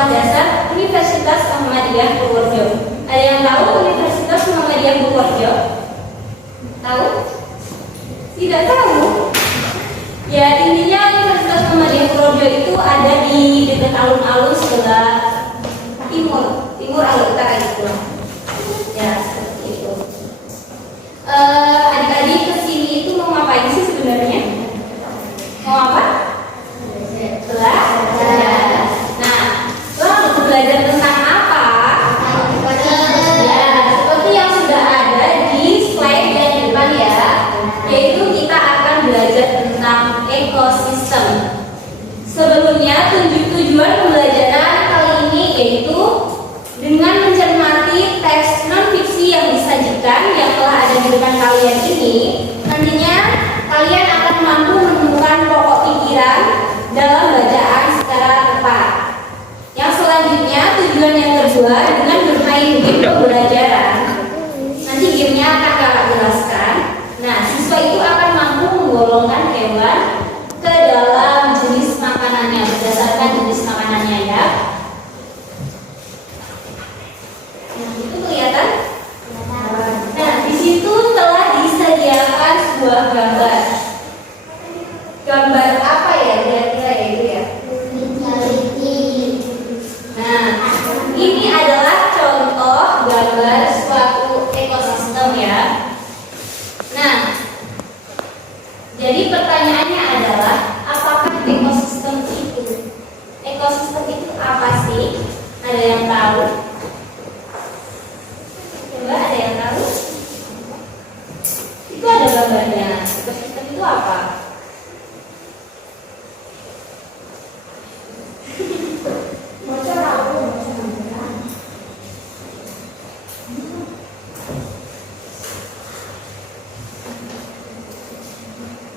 Sekolah Dasar Universitas Muhammadiyah Purworejo. Ada yang tahu Universitas Muhammadiyah Purworejo? Tahu? Tidak tahu? Ya, intinya Universitas Muhammadiyah Purworejo itu ada di dekat alun-alun sebelah timur agak utara itu. Ya, seperti itu. Adik-adik kesini itu mau ngapain sih sebenarnya? Mau apa? Belajar. Nah, lalu belajar tentang apa? Ya, seperti yang sudah ada di slide yang depan ya, yaitu kita akan belajar tentang ekosistem. Sebelumnya, tujuan pembelajaran kali ini yaitu dengan mencermati teks non-fiksi yang disajikan yang telah ada di depan kalian ini, nantinya kalian akan mampu menemukan pokok pikiran dalam bacaan secara tepat. Yang selanjutnya, tujuan yang kedua dengan bermain game pembelajaran. Nanti gamenya akan kakak jelaskan. Nah, siswa itu akan mampu menggolongkan hewan ke dalam jenis makanannya berdasarkan jenis makanannya ya. Nah, itu kelihatan? Nah, di situ telah disediakan sebuah gambar. Gambar apa ya kira-kira itu ya? Nah, ini adalah contoh gambar suatu ekosistem ya. Nah, jadi pertanyaannya adalah apakah ekosistem itu apa sih? Ada yang tahu? Coba ada yang tahu? Itu ada gambarnya. Ekosistem itu apa?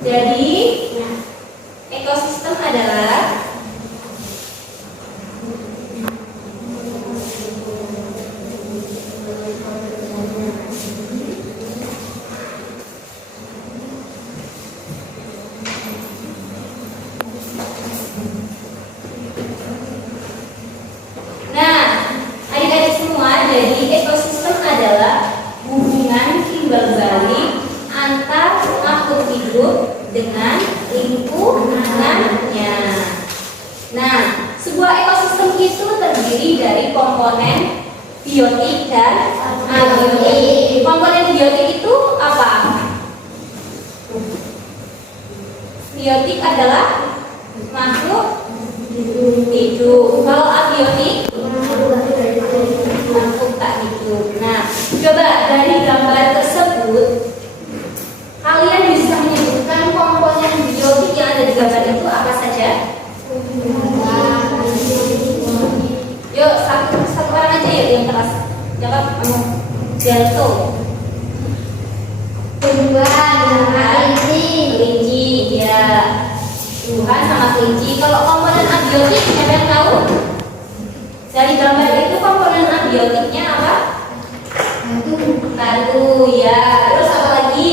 Jadi, ekosistem adalah hubungan timbal balik antar makhluk hidup dengan lingkungannya. Nah, sebuah ekosistem itu terdiri dari komponen biotik dan abiotik. Komponen biotik itu apa? Biotik adalah makhluk hidup. Kalau abiotik makhluk tak hidup. Nah, coba dari gambar tersebut kalian bisa menyebutkan komponen biotik yang ada di gambar itu apa saja? Yuk, satu orang aja yuk yang keras. Jawab kamu. Delto. Kelinci, ya. Tuhan sama kelinci. Kalau komponen abiotik siapa yang tahu? Dari gambar itu komponen abiotiknya apa? Batu, ya. Terus apa lagi?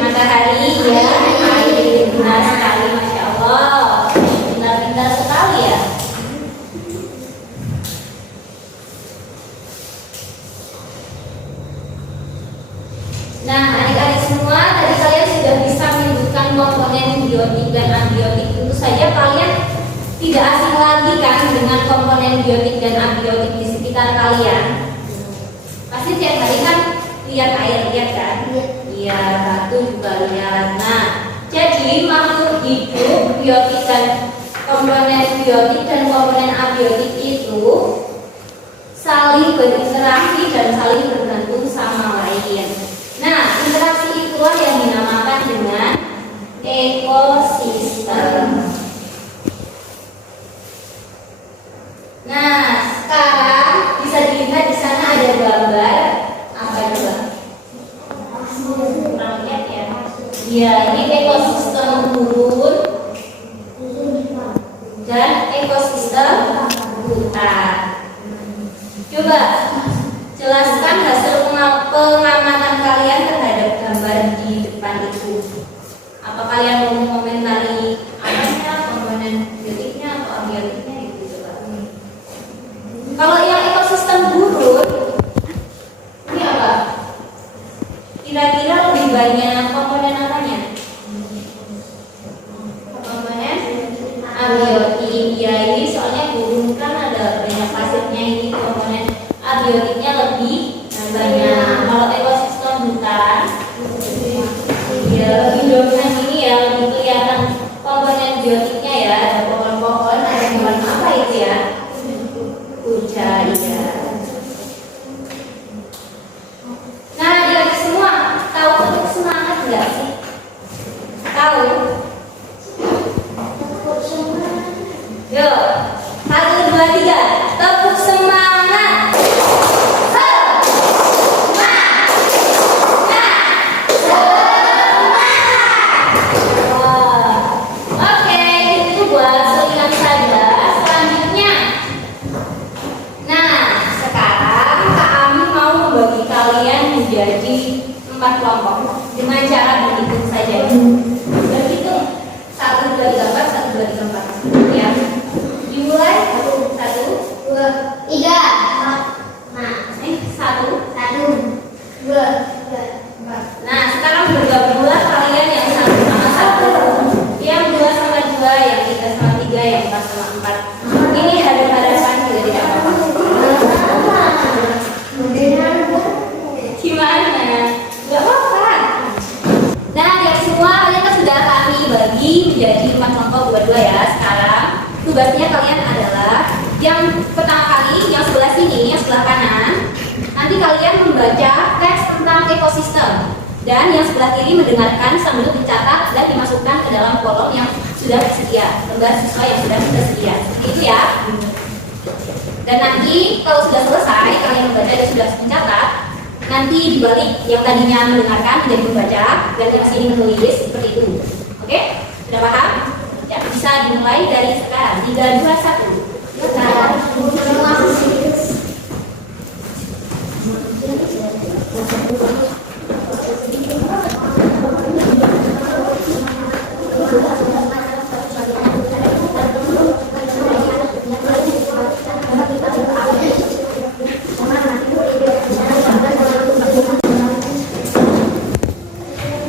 Matahari, ya. Air, benar sekali, masya Allah. Pintar-pintar sekali ya. Nah, adik-adik semua, tadi kalian sudah bisa menyebutkan komponen biotik dan abiotik. Tentu saja kalian tidak asing lagi kan dengan komponen biotik dan abiotik di sekitar kalian. Pasti tiap hari kan lihat air, lihat kan? Iya, batu juga lihat. Nah, jadi makhluk hidup biotik dan komponen biotik dan komponen abiotik itu saling berinteraksi dan saling bergantung sama lain. Nah, interaksi itulah yang dinamakan dengan ekosistem. Nah, sekarang bisa dilihat di sana ada gambar apa coba? Kurang lihat ya. Iya, ini ekosistem gurun dan ekosistem hutan. Coba jelaskan hasil pengamatan kalian terhadap gambar di depan itu. Apa kalian mau mengomentari apanya, komponen biotiknya atau abiotiknya gitu coba? Abiotik, ya ini soalnya burung kan ada banyak pasirnya, ini komponen abiotiknya lebih banyak. Kalau ekosistem hutan, ya lebih dominan ini ya, lebih kelihatan komponen biotiknya ya. Ada pohon-pohon, ada hewan apa itu ya? Kucai ya. Nah, adik semua tahu bentuk semangat nggak sih? Tahu? Yuk, 1, 2, 3, tepuk semangat. Oke, itu buat selingan saja. Selanjutnya, nah sekarang Kak Ami mau membagi kalian menjadi 4 kelompok dengan cara berhitung saja. Berhitung 1, 2, 3, 4, 1, 2, 3, 4. Ya, dimulai 1, 2, 3. Nah, 1, 2, 4. Nah, sekarang bergabunglah kalian yang 1 sama 1, yang 2 sama 2, yang 3 sama 3, yang 4 sama 4. Ini hadap-hadapan juga tidak apa-apa. Gimana? Gak apa-apa. Nah, ya semua kalian kan sudah kami bagi menjadi 4 kelompok dua-dua ya. Sekarang tugasnya kalian adalah yang pertama kali, yang sebelah sini, yang sebelah kanan, nanti kalian membaca teks tentang ekosistem, dan yang sebelah kiri mendengarkan sambil dicatat dan dimasukkan ke dalam kolom yang sudah tersedia, lembar siswa yang sudah tersedia. Seperti itu ya. Dan nanti kalau sudah selesai kalian membaca dan sudah mencatat, nanti dibalik yang tadinya mendengarkan menjadi membaca dan yang sini menulis seperti itu. Oke? Sudah paham? Ya, bisa dimulai dari sekarang. 3, 2, 1.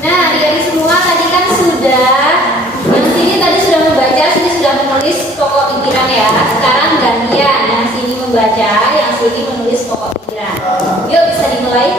Nah, dari semua tadi kan sudah, yang sini tadi sudah membaca, sini sudah menulis pokok pikiran ya. Sekarang gantian, yang sini membaca, yang sini menulis pokok pikiran. Yuk, bisa dimulai.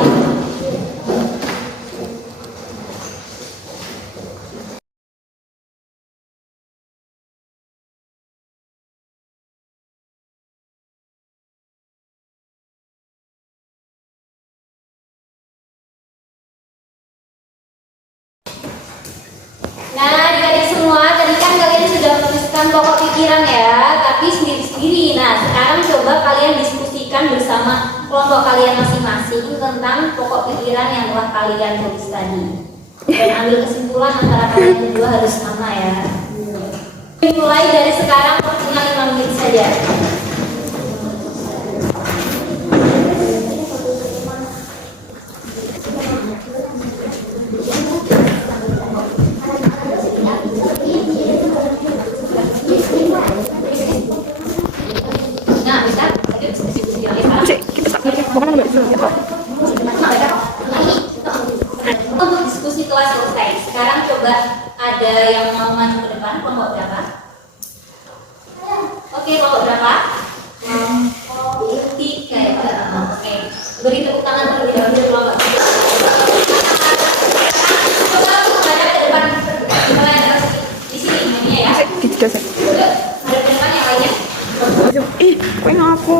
Nah, adik-adik semua, tadi kan kalian sudah menuliskan pokok pikiran ya, tapi sendiri-sendiri. Nah, sekarang coba kalian diskusikan bersama kelompok kalian masing-masing tentang pokok pikiran yang telah kalian tulis tadi. Dan ambil kesimpulan antara kalian berdua harus sama ya. Mulai dari sekarang, waktunya 5 menit saja. Untuk diskusi kelas selesai. Sekarang coba ada yang mau maju ke depan. Kelompok berapa? Oke, kelompok berapa? 3 ya. Oke. Beri tepuk tangan terlebih dahulu kelompok 3. Coba menghadap ke depan. Gimana di sini mainnya ya? Gitu sih. Ada ke depan yang lainnya. Ih, kok ngaku?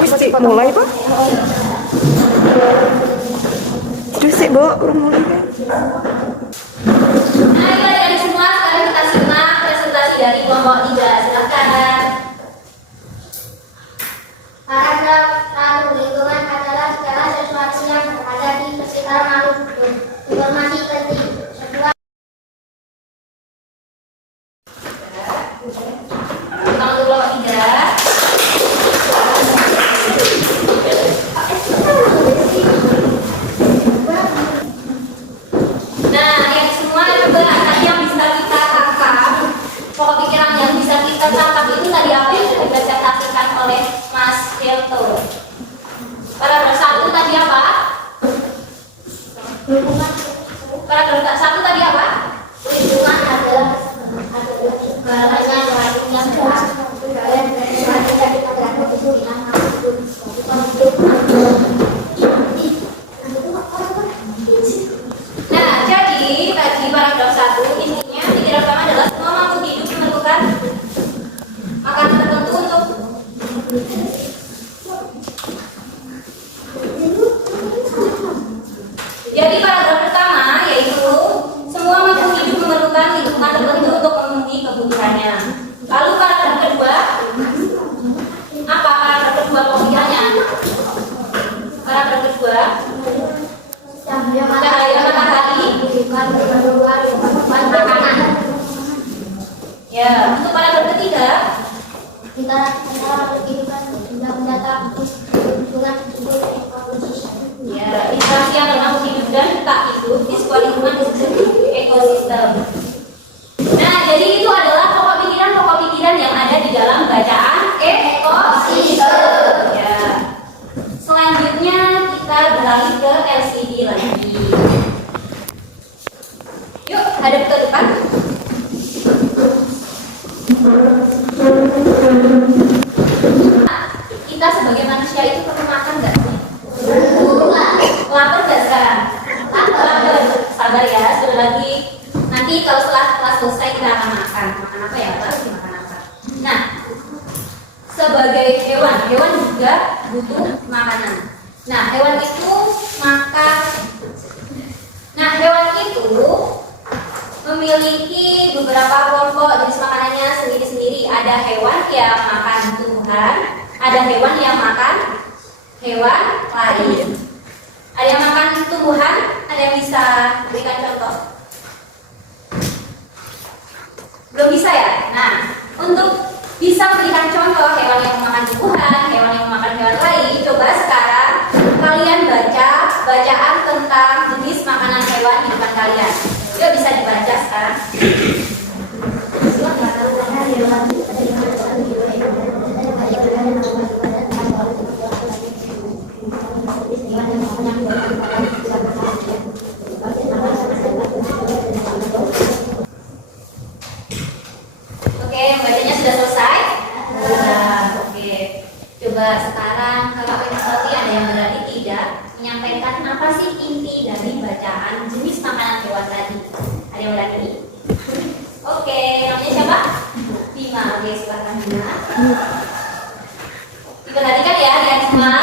Masih mulai pak? Terus sih, Bu, belum mulai kan? Nah, ini adik-adik semua, sekarang kita simak presentasi dari kelompok 3. Silakan. Paragraf 1. Lingkungan adalah segala sesuatu yang ada di sekitar makhluk hidup. Informasi penting. Sebuah Tentang kelompok 3. Nah, yang semua coba tadi yang bisa kita tangkap, pokok pikiran yang bisa kita tangkap itu tadi apa yang sudah dipresentasikan oleh Mas Delto. Paragraf 1 tadi apa? Paragraf 1 tadi apa? lingkungan adalah Balasnya suatu yang jelas. Dan suatu yang kita berlaku itu yang Nah, jadi tadi paragraf 1 intinya pikiran pertama adalah semua makhluk hidup memerlukan makanan tertentu untuk jadi paragraf pertama yaitu semua makhluk hidup memerlukan lingkungan tertentu untuk memenuhi kebutuhannya. Lalu paragraf kedua apa paragraf kedua pemikirannya? Paragraf kedua cahaya matahari bukan keperluan makanan. ya. Untuk paragraf ketiga Kita kehidupan tidak mendatang hubungan disebut ekosistem. ya, interaksi yang bermakhluk hidup dan tak hidup di sebuah lingkungan disebut ekosistem. Nah, jadi itu adalah pokok pikiran yang ada di dalam bacaan ekosistem. Ya. Selanjutnya kita beralih ke LCD lagi. Yuk, hadap ke depan. Kita sebagai manusia itu perlu makan nggak sih? Lapar nggak sekarang? Lapar. Sabar ya, sudah lagi. Nanti kalau setelah kelas selesai kita akan makan. Makan apa ya? Harus dimakan apa? Nah, sebagai hewan juga butuh makanan. Nah, hewan itu makan. Nah, hewan itu memiliki beberapa kelompok jenis makanannya sendiri-sendiri. Ada hewan yang makan tumbuhan, ada hewan yang makan hewan lain. Ada yang makan tumbuhan, ada yang bisa berikan contoh? Belum bisa ya? Nah, untuk bisa memberikan contoh hewan yang memakan tumbuhan, hewan yang memakan hewan lain, coba sekarang kalian baca bacaan tentang jenis makanan hewan di depan kalian. Yuk, bisa dibaca sekarang. Oke, bacanya sudah selesai? Sudah. Oke. Coba sekarang kalau tadi ada yang berani tidak menyampaikan apa sih inti dari bacaan jenis makanan hewan tadi? Ada yang berani? Oke, namanya siapa? Bima. Oke, silakan Bima. Diperhatikan ya, lihat semua.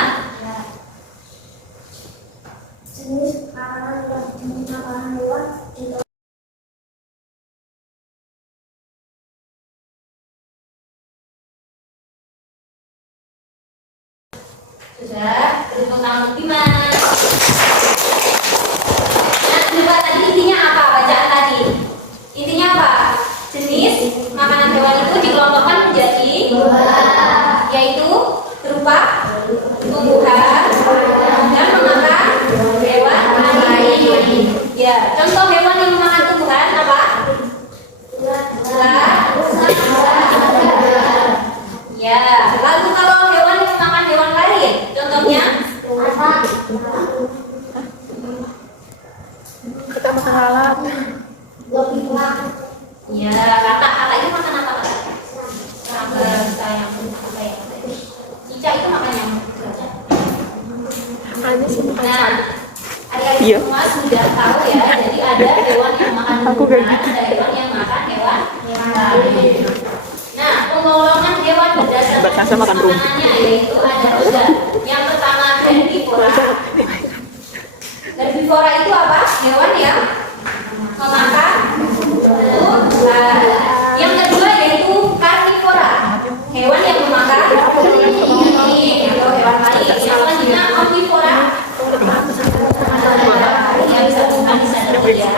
Jenis makanan hewan itu Sudah, tepuk tangan untuk Bima. Nah, coba tadi intinya apa bacaan tadi? Intinya apa? Jenis makanan hewan itu dikelompokkan menjadi yaitu berupa tumbuhan dan memakan hewan lain. Ya, contoh hewan yang memakan tumbuhan apa? Ya, lalu kalau hewan yang memakan hewan lain, contohnya Kita makan lalat. ya, kata itu makan apa? Sayang, apa ya? Cica itu makan yang Aneh sih makan nah, sapi. adik-adik Iya. semua sudah tahu ya. Jadi ada hewan yang makan Aku kayak tumbuhan, gitu. ada hewan yang makan hewan lain. Nah, penggolongan hewan berdasarkan Mbak Sasa makan rumput. makanannya yaitu ada 3. Yang pertama herbivora. Herbivora itu apa? Hewan yang memakan tumbuhan. Yang kedua yaitu karnivora. Hewan yang memakan daging atau hewan lain. Yang selanjutnya omnivora. Ya, bisa bukan bisa dulu ya.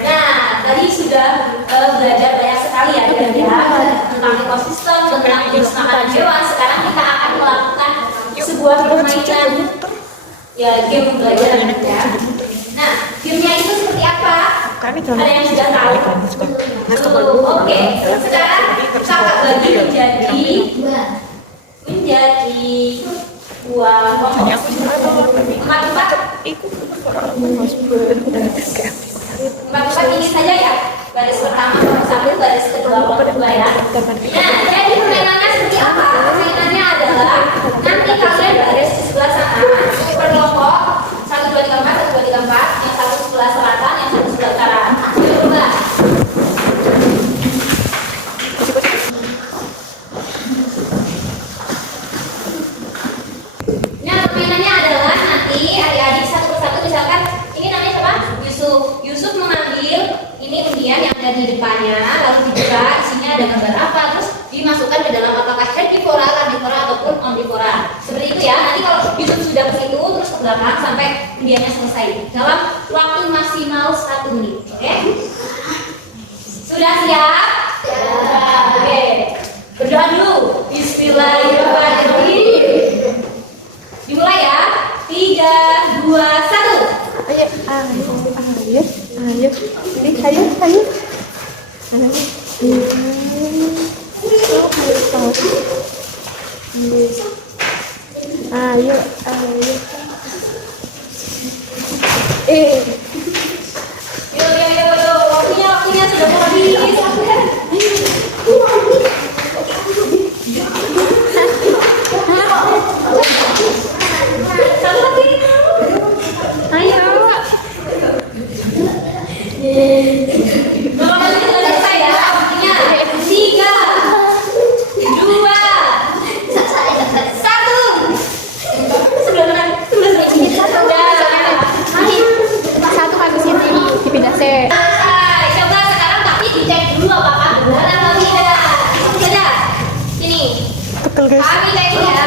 Nah, tadi sudah belajar banyak sekali ya tentang ekosistem, tentang jenis makanan hewan. Sekarang kita akan melakukan sebuah permainan ya, game belajar ya. Nah, gamenya itu seperti apa? Ada yang sudah tahu? Oke, sekarang kakak bagi menjadi dua kelompok. Empat ini saja ya, garis sambil baris kedua kelompok dua ya. Nah, jadi permainannya seperti apa? Permainannya adalah nanti kalian baris di sebelah sana per kelompok 1, 2, 3, 4, 1, 2, 3, 4, yang satu sebelah selatan, yang satu sebelah utara. Coba. Nah, permainannya adalah nanti adik-adik satu persatu, misalkan ini namanya siapa? Yusuf. Yusuf mengambil ini undian yang ada di depannya, lalu dibuka, isinya ada gambar apa, terus dimasukkan ke dalam apakah herbivora, karnivora ataupun omnivora. Seperti itu ya. Nanti kalau Yusuf sudah ke situ, terus ke belakang sampai undiannya selesai dalam waktu maksimal 1 menit. Oke? Sudah siap? Oke. Berdoa dulu. Bismillahirrahmanirrahim. Dimulai ya. 3, 2, 1. Ayo, ayo. Ini ayo. Ayo. Yo. Waktunya sudah mau habis. Satu lagi. Ayo. Kalau masih tidak selesai ya, waktunya 3, 2, 1. Sebelah sini. Sudah. Satu bagus ini dipindah C. Coba sekarang tapi dicek dulu apakah benar atau tidak. Langsung saja. Sini. Betul guys. Kami cek ya.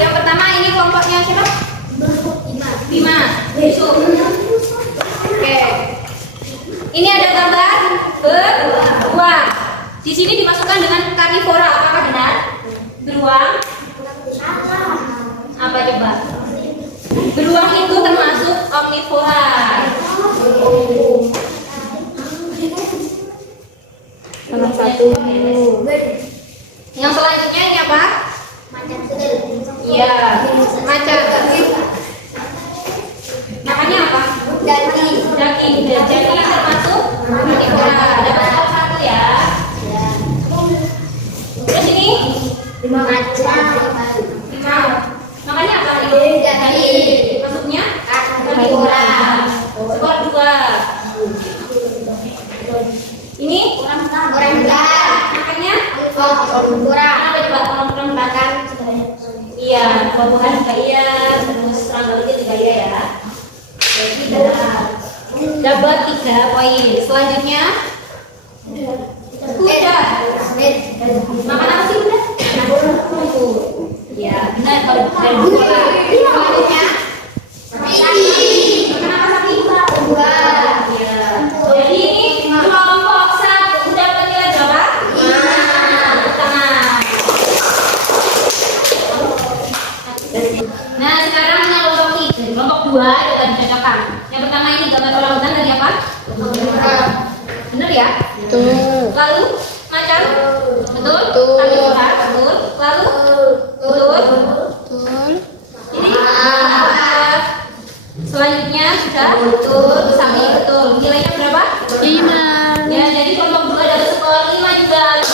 Yang pertama ini kelompoknya siapa? 5. Yusuf. Oke. Ini ada gambar beruang. Di sini dimasukkan dengan karnivora. Apakah benar? Beruang. Apa coba? Beruang itu termasuk omnivora. Salah satu. Yang selanjutnya ini apa? Macan. Iya, macan. Namanya apa? Daging termasuk omnivora. Dapat salah satu ya. Terus ini? Macan. 5. Makanya apa ini? Daging. Masuknya? Karnivora. Skor 2. Ini? Orangutan. Makanya? Kurang. Apa coba orang makan? Iya, buah-buahan juga iya, terus serangga juga iya ya. Jadi dapat 3 poin. Selanjutnya kuda. Makan apa sih kuda? Ya, benar kalau dari bola. Selanjutnya makan apa sapi? Buah. Ya. Jadi ini kelompok 1 dapat nilai berapa? 5. Nah, sekarang kelompok 3, kelompok 2 coba dicocokkan. Yang pertama ini gambar orangutan dari apa? Benar ya? Betul. Lalu macan? Betul? Betul. Karnivora? Betul. Lalu? Betul. Betul. Ini selanjutnya sudah betul, sapi betul. Nilainya berapa? 5. Ya, jadi kelompok 2 dapat skor 5 juga.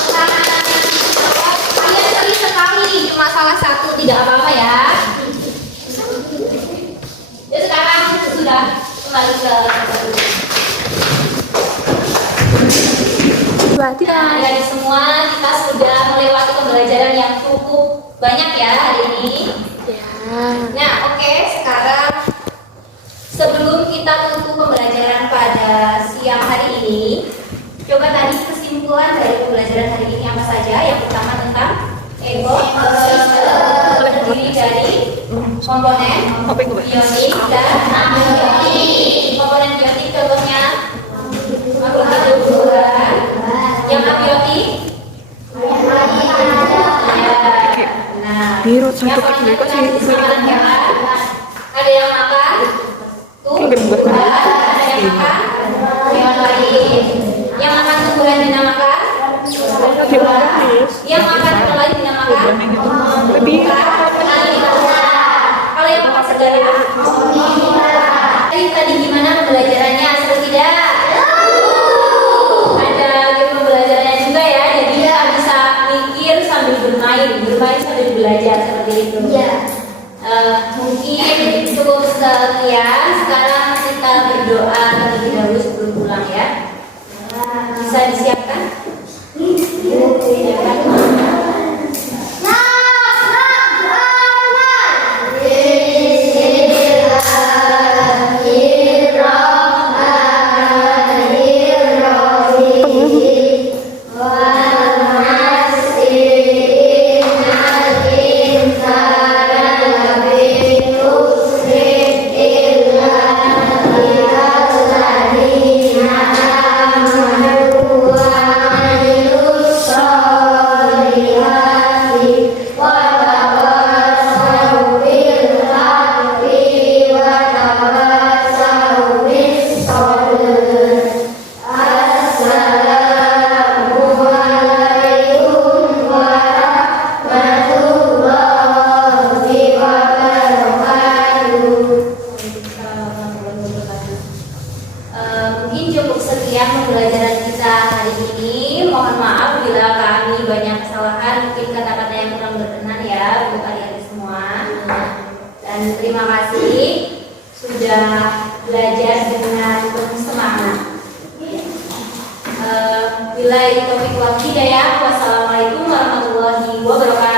Kalian sekali cuma salah satu, tidak apa-apa ya. Ya sekarang sudah kembali ke Berarti nah, dari semua kita sudah melewati pembelajaran yang cukup banyak ya hari ini. ya. Nah, oke, sekarang sebelum kita tutup pembelajaran pada siang hari ini, coba tadi kesimpulan dari pembelajaran hari ini apa saja? Yang pertama tentang ekosistem terdiri dari komponen biotik dan abiotik. Komponen biotik contohnya makhluk hidup buah. Yang abiotik Biru yang sampai pernah sih. kita makan hewan, ada yang makan tumbuhan, ada yang makan hewan lain. Yang makan tumbuhan dinamakan yang makan hewan lain dinamakan kalau yang makan segala tadi gimana pembelajarannya? Seru tidak? Ada game pembelajaran disiapkan? Siapkan. Mungkin cukup sekian pembelajaran kita hari ini. Mohon maaf bila kami banyak kesalahan, mungkin kata-kata yang kurang berkenan ya untuk kalian semua. Dan terima kasih sudah belajar dengan penuh semangat. Bila ini topik hidayah. Wassalamualaikum warahmatullahi wabarakatuh.